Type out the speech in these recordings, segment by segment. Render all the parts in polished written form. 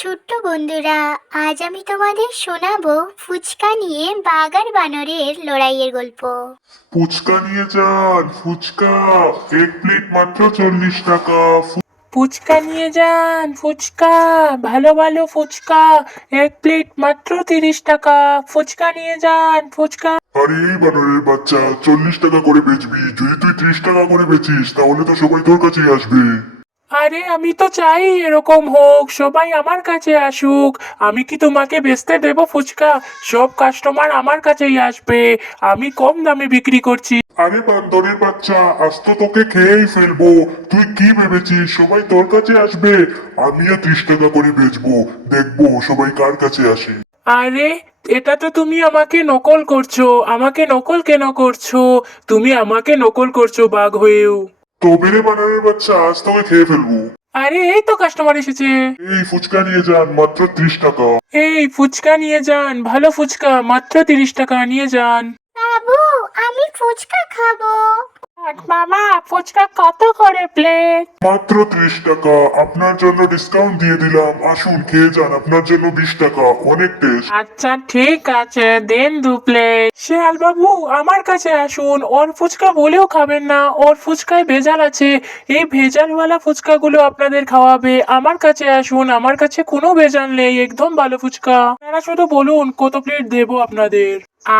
ছোট্ট বন্ধুরা, আজ আমি তোমাদের শোনাবো ফুচকা নিয়ে বাঘ আর বানরের লড়াইয়ের গল্প। ফুচকা নিয়ে যান ফুচকা। এক প্লেট মাত্র 40 টাকা। ফুচকা নিয়ে যান ফুচকা, ভালো ভালো ফুচকা, এক প্লেট মাত্র 30 টাকা। ফুচকা নিয়ে যান ফুচকা। আরে এই বানরের বাচ্চা, 40 টাকা করে বেচবি? যদি তুই 30 টাকা করে বেচিস তাহলে তো সবাই তোর কাছেই আসবে। আরে আমি তো চাই এরকম হোক, সবাই আমার কাছে আসুক। আমি কি তোমাকে বেচতে দেবো ফুচকা? সব কাস্টমার আমার কাছেই আসবে। আমি কম দামে বিক্রি করছি। আরে বান্দরের বাচ্চা, আজ তো তোকে খেয়েই ফেলবো। তুই কি ভেবেছিস সবাই তোর কাছে আসবে? আমিও 30 টাকা করে বেচবো, দেখবো সবাই কার কাছে আসে। আরে এটা তো তুমি আমাকে নকল করছো। আমাকে নকল কেন করছো? তুমি আমাকে নকল করছো বাঘ হয়েও। তবে রে বানরের বাচ্চা, আজ তোকে খেয়ে ফেলবো। আরে এই তো কাস্টমার এসেছে। এই ফুচকা নিয়ে যান, মাত্র 30 টাকা। এই ফুচকা নিয়ে যান, ভালো ফুচকা, মাত্র 30 টাকা নিয়ে যান। বাবু, আমি ফুচকা খাবো। মামা ফুচকা কত করে প্লেট? মাত্র 30 টাকা। আপনার জন্য ডিসকাউন্ট দিয়ে দিলাম, আসুন খেয়ে যান, আপনার জন্য 20 টাকা, অনেক টেস্ট। আচ্ছা ঠিক আছে, দেন 2 প্লেট। শেয়াল বাবু আমার কাছে আসুন, ওর ফুচকা বলেও খাবেন না, ওর ফুচকায় ভেজাল আছে। এই ভেজালওয়ালা ফুচকাগুলো আপনাদের খাওয়াবে। আমার কাছে আসুন, আমার কাছে কোনো ভেজাল নেই, একদম ভালো ফুচকা। আপনারা শুধু বলুন কত প্লেট দেবো আপনাদের।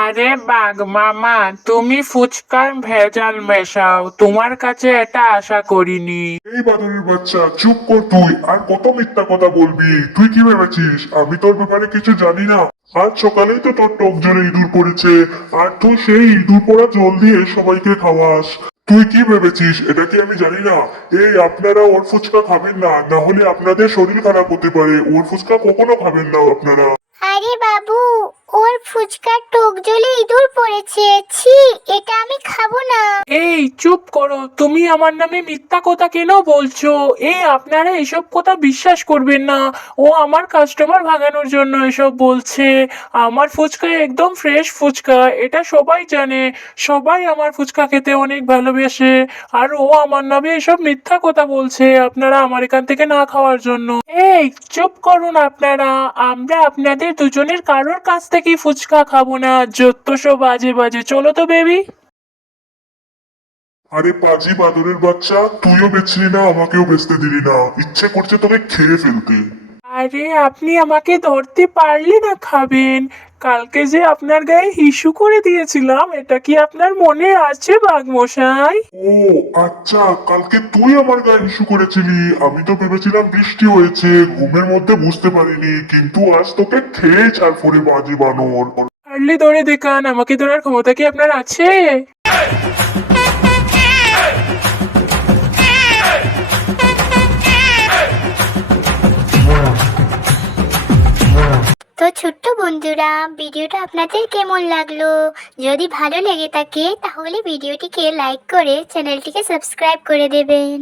আরে বাঘ মামা, তুমি ফুচকার ভেজাল মেশাও, তোমার কাছে এটা আশা করিনি। এই বাদরের বাচ্চা, চুপ কর তুই। আর কত মিথ্যা কথা বলবি? তুই কি ভেবেছিস আমি তোর ব্যাপারে কিছু জানি না? আজ সকালেই তো তোর টক জলে ইঁদুর পড়েছে, আর তুই সেই ইঁদুর পড়া জল দিয়ে সবাইকে খাওয়াস। তুই কি ভেবেছিস এটা কি আমি জানি না? এই আপনারা ওর ফুচকা খাবেন না, না হলে আপনাদের শরীর খারাপ হতে পারে। ওর ফুচকা কখনো খাবেন না আপনারা। আরে বাবু, ওর ফুচকার টক জলে ইঁদুর পড়েছে, ছি, এটা আমি খাবো না। এই চুপ করো, তুমি আমার নামে মিথ্যা কথা কেন বলছো? এই আপনারা এসব কথা বিশ্বাস করবেন না। ও আমার কাস্টমার ভাগানোর জন্য এসব বলছে। আমার ফুচকা একদম ফ্রেশ ফুচকা, এটা সবাই জানে। সবাই আমার ফুচকা খেতে অনেক ভালোবাসে। আর ও আমার নামে এসব মিথ্যা কথা বলছে আপনারা আমার এখান থেকে না খাওয়ার জন্য। এই চুপ করুন আপনারা, আমরা আপনাদের দুজনের কারোর কাছ থেকেই ফুচকা খাবো না। যত সব বাজে বাজে, চলো তো বেবি। আরে পাজি বাদরের বাচ্চা, তুইও বেচলি না, আমাকেও বেচতে দিলি না। ইচ্ছে করছে তোকে খেয়ে ফেলতে। আরে আপনি আমাকে ধরতে পারলে না খাবেন। কালকে যে আপনার গায়ে হিসু করে দিয়েছিলাম, এটা কি আপনার মনে আছে বাঘ মশাই? ও আচ্ছা, কালকে তুই আমার গায়ে ইস্যু করেছিলি। আমি তো ভেবেছিলাম বৃষ্টি হয়েছে, ঘুমের মধ্যে বুঝতে পারিনি, কিন্তু আজ তোকে খেয়ে ছাড় বাজি বানর। পারলে ধরে দেখান, আমাকে ধরার ক্ষমতা কি আপনার আছে? তো ছোট্ট বন্ধুরা, ভিডিওটা আপনাদের কেমন লাগলো? যদি ভালো লেগে থাকে তাহলে ভিডিওটিকে লাইক করে চ্যানেলটিকে সাবস্ক্রাইব করে দেবেন।